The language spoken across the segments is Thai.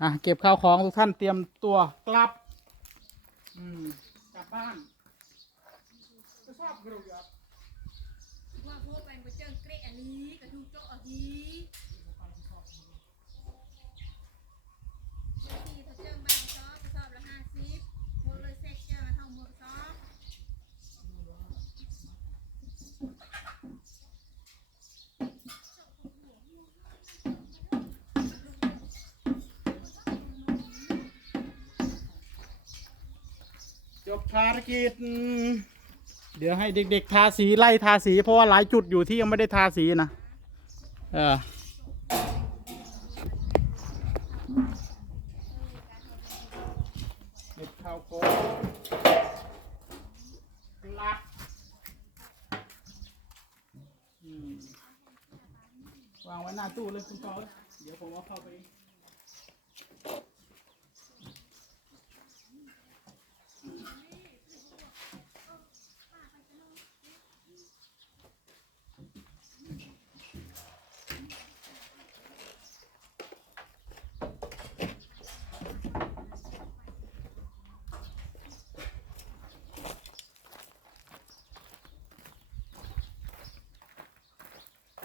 อะเก็บข้าวของทุกท่านเตรียมตัวกลับ อืมกลับบ้านจะชอบกรุยอะว่าพวกแปลงไปเจิงเกรอันนี้กระดูกโจ๊ะอันนี้ที่เขาเจิงบ้านซอกกระสอบละห้าสิบหมดเลยเซ็กเจิงเท่าหมดซอก จ บภารกิจอืมเดี๋ยวให้เด็ก ๆ ทาสีไล่ทาสี เพราะว่าหลายจุดอยู่ที่ยังไม่ได้ทาสีนะ เออเด็ดข้าวโพดกลัดอืมวางไว้หน้าตู้เลยคุณตอเดี๋ยวผมเอาเข้าไป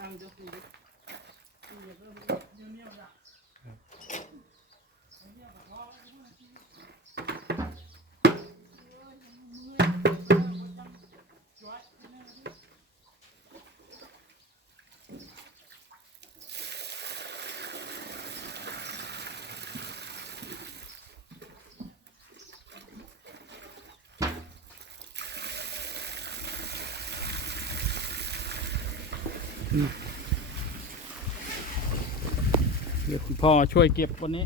ตั้งยกมือนี่อย่าเพิ่งเดี๋ยวเนี่ยจ้ะ เดี๋ยวคุณพ่อช่วยเก็บวันนี้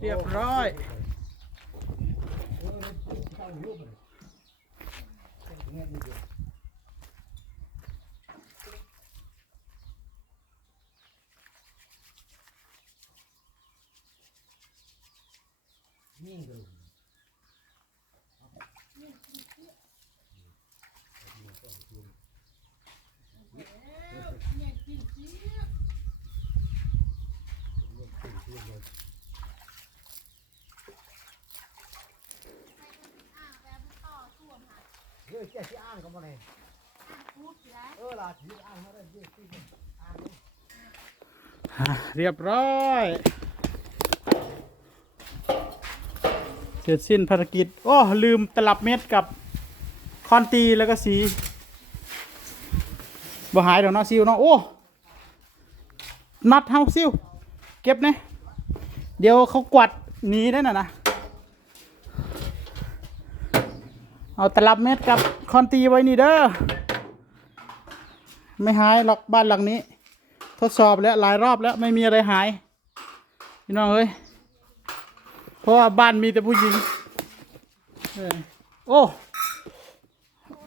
เรียบร้อยเย อะแค่ที่อ้างก็บ่ได้พูดไรเออล่ะที่อ้างเขาได้เยอะที่อ้างเรียบร้อยเสร็จสิ้นภารกิจ โอ้ ลืมตลับเม็ดกับคอนตีแล้วก็สีบ่หายดอกเนาะซิวเนาะโอ้นัดเฮาซิวเก็บเนี่ยเดี๋ยวเขากวาดหนีได้น่ะนะ เอาตลับเม็ดกับคอนตีไว้นี่เด้อ ไม่หายหรอกบ้านหลังนี้ ทดสอบแล้วหลายรอบแล้วไม่มีอะไรหายพี่น้องเอ้ย เพราะว่าบ้านมีแต่ผู้หญิงโอ้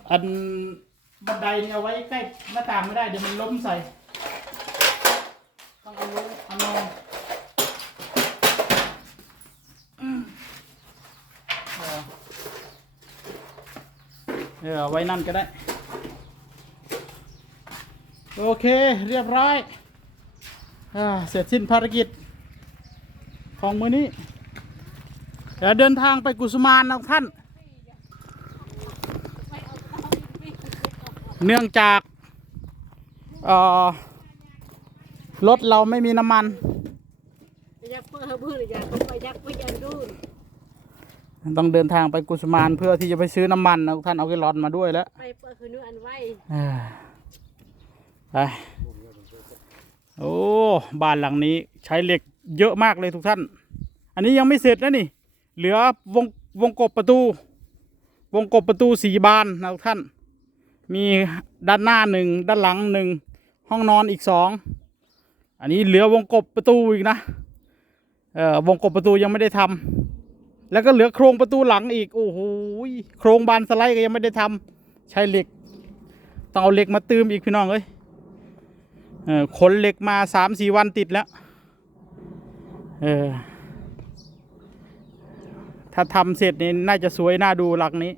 อันบันไดเนี่ยไว้ใกล้หน้าต่างไม่ได้เดี๋ยวมันล้มใส่ ต้องเอาลงเอาลงอืม เออไว้นั่นก็ได้ โอเคเรียบร้อยอาเสร็จสิ้นภารกิจ ของมือนี้เดี๋ยวเดินทางไปกุสุมานนะท่าน เนื่องจากรถเราไม่มีน้ำมันยากเปิดบื้อยากไปยากไปยันดู ต้องเดินทางไปกุสมานเพื่อที่จะไปซื้อน้ำมันนะทุกท่านเอาแกลลอนมาด้วยแล้วไปเปิดคือนู้อันไว้เอ้ยไปโอ้บ้านหลังนี้ใช้เหล็กเยอะมากเลยทุกท่าน อันนี้ยังไม่เสร็จนะนี่ เหลือวงวงกบประตู วงกบประตูสีบานนะทุกท่าน มีด้านหน้าหนึ่งด้านหลังหนึ่งห้องนอนอีกสองอันนี้เหลือวงกบประตูอีกนะเอ่อวงกบประตูยังไม่ได้ทำ แล้วก็เหลือโครงประตูหลังอีก โอ้โหโครงบานสไลด์ก็ยังไม่ได้ทำใช้เหล็กต้องเอาเหล็กมาตืมอีกพี่น้องเอ้ยเออขนเหล็กมาสามสี่วันติดแล้วเออถ้าทำเสร็จนี่น่าจะสวยน่าดูหลังนี้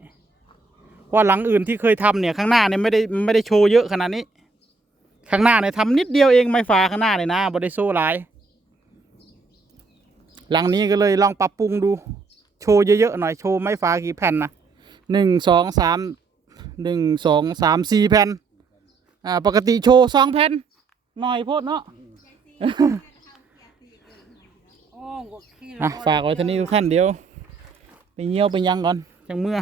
เพราะหลังอื่นที่เคยทำเนี่ยข้างหน้าเนี่ยไม่ได้ไม่ได้โชว์เยอะขนาดนี้ ข้างหน้าเนี่ยทำนิดเดียวเองไม้ฝาข้างหน้าเนี่ยนะบ่ได้โซ่หลาย หลังนี้ก็เลยลองปรับปรุงดู โชว์เยอะๆหน่อยโชว์ไม้ฟ้ากี่แผ่นนะหนึ่งสองสามหนึ่งสองสามสี่แผ่นอ่าปกติโชว์สองแผ่นหน่อยโพดเนาะโอ้โหขี้อะฝากไว้ท่านี้ทุกท่านเดี๋ยว ไปเยี่ยวไปยังก่อนจังเมื่อ